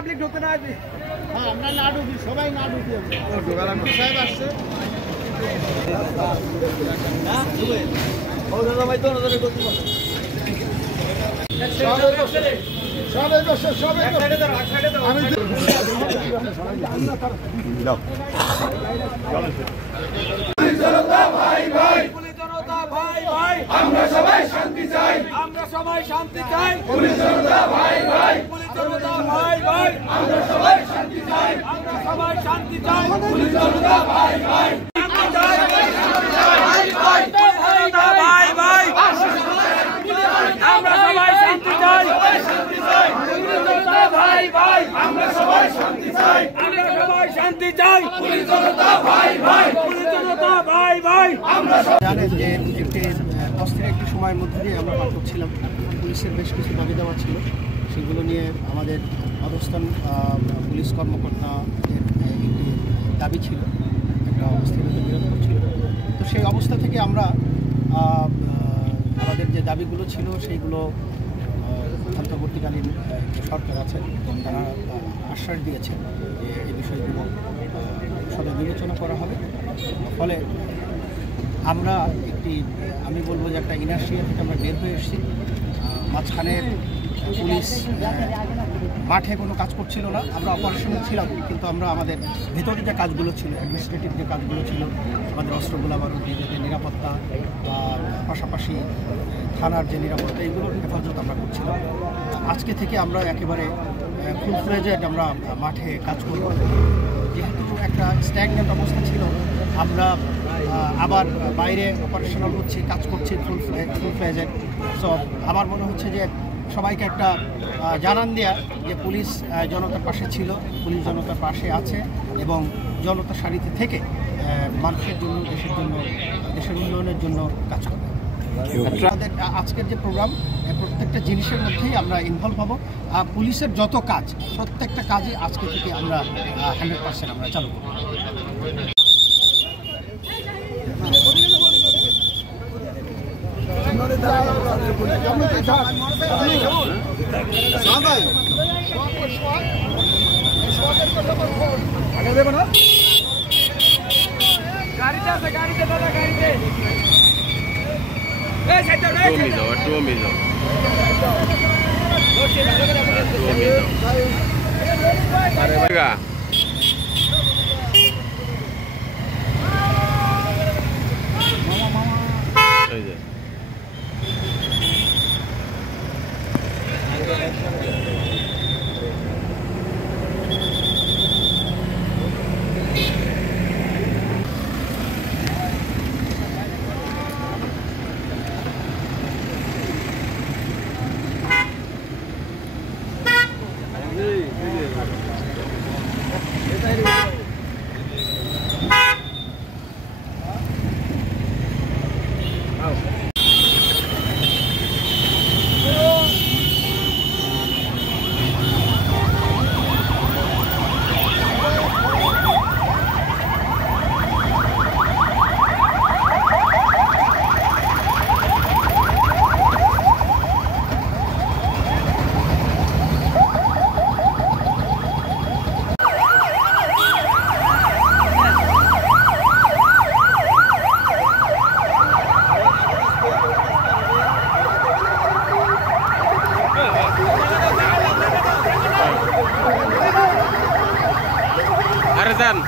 Public ঢুকতে না আসবে। হ্যাঁ আমরা না ঢুকি, সবাই না ঢুকি। সাহেব আসছে। আমরা সবাই শান্তি চাই, আমরা সবাই শান্তি চাই। পুলিশ জনতা ভাই ভাই, পুলিশ জনতা ভাই ভাই, আমরা সবাই শান্তি চাই, আমরা সবাই শান্তি চাই। পুলিশ জনতা ভাই ভাই, শান্তি চাই, শান্তি চাই ভাই ভাই, ভাই ভাই, আমরা সবাই শান্তি চাই, শান্তি চাই। পুলিশ জনতা ভাই ভাই, আমরা সবাই শান্তি চাই, আমরা সবাই শান্তি চাই। পুলিশ জনতা ভাই ভাই, পুলিশ জনতা ভাই ভাই, আমরা জানেন যে অস্থির একটি সময়ের মধ্যে দিয়ে আমরা পার করছিলাম। পুলিশের বেশ কিছু দাবি দেওয়া ছিল, সেগুলো নিয়ে আমাদের অবস্থান পুলিশ কর্মকর্তাদের একটি দাবি ছিল, একটা অস্থিরতা বিরোধ করছিল। তো সেই অবস্থা থেকে আমরা আমাদের যে দাবিগুলো ছিল সেইগুলো অন্তর্বর্তীকালীন সরকার আছে তারা আশ্বাস দিয়েছে যে এই বিষয়গুলো সদয় বিবেচনা করা হবে। ফলে আমরা আমি বলবো যে একটা ইনার্শিয়া থেকে আমরা বের হয়ে এসেছি। মাঝখানে পুলিশ মাঠে কোনো কাজ করছিল না, আমরা অপারেশনে ছিলাম, কিন্তু আমরা আমাদের ভেতরে যে কাজগুলো ছিল, অ্যাডমিনিস্ট্রেটিভ যে কাজগুলো ছিল, আমাদের অস্ত্রগুলো বারুদ নিজেদের নিরাপত্তা, পাশাপাশি থানার যে নিরাপত্তা, এইগুলোর হেফাজত আমরা করছিলাম। আজকে থেকে আমরা একেবারে ফুল ফ্লেজেড আমরা মাঠে কাজ করব। যেহেতু একটা স্ট্যাগনেন্ট অবস্থা ছিল, আমরা আবার বাইরে অপারেশনাল হচ্ছে, কাজ করছি ফুল ফ্লেজেড। সো আমার মনে হচ্ছে যে সবাইকে একটা জানান দেয়া যে পুলিশ জনতার পাশে ছিল, পুলিশ জনতার পাশে আছে এবং জনতার সারিতে থেকে মানুষের জন্য, দেশের জন্য, দেশের উন্নয়নের জন্য কাজ করবে। আমাদের আজকের যে প্রোগ্রাম, প্রত্যেকটা জিনিসের মধ্যেই আমরা ইনভলভ হব। পুলিশের যত কাজ, প্রত্যেকটা কাজই আজকে থেকে আমরা 100% আমরা চালু করব। Arzan